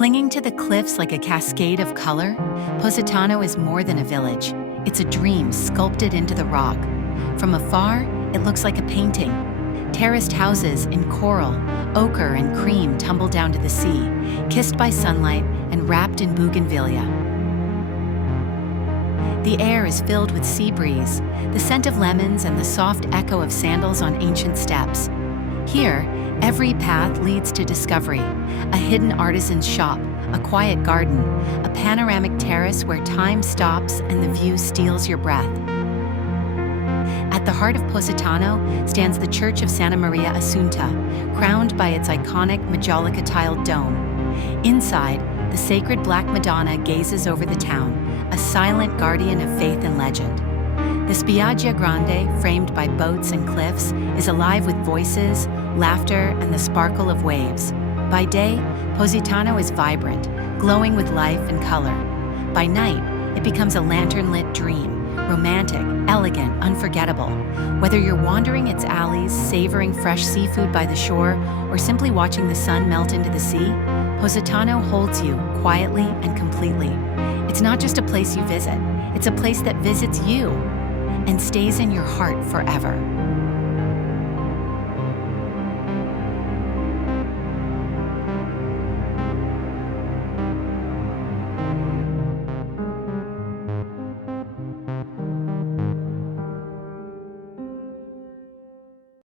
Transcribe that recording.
Clinging to the cliffs like a cascade of color, Positano is more than a village. It's a dream sculpted into the rock. From afar, it looks like a painting. Terraced houses in coral, ochre, and cream tumble down to the sea, kissed by sunlight and wrapped in bougainvillea. The air is filled with sea breeze, the scent of lemons and the soft echo of sandals on ancient steps. Here, every path leads to discovery, a hidden artisan's shop, a quiet garden, a panoramic terrace where time stops and the view steals your breath. At the heart of Positano stands the Church of Santa Maria Assunta, crowned by its iconic Majolica-tiled dome. Inside, the sacred Black Madonna gazes over the town, a silent guardian of faith and legend. The Spiaggia Grande, framed by boats and cliffs, is alive with voices, laughter, and the sparkle of waves. By day, Positano is vibrant, glowing with life and color. By night, it becomes a lantern-lit dream, romantic, elegant, unforgettable. Whether you're wandering its alleys, savoring fresh seafood by the shore, or simply watching the sun melt into the sea, Positano holds you quietly and completely. It's not just a place you visit, it's a place that visits you and stays in your heart forever.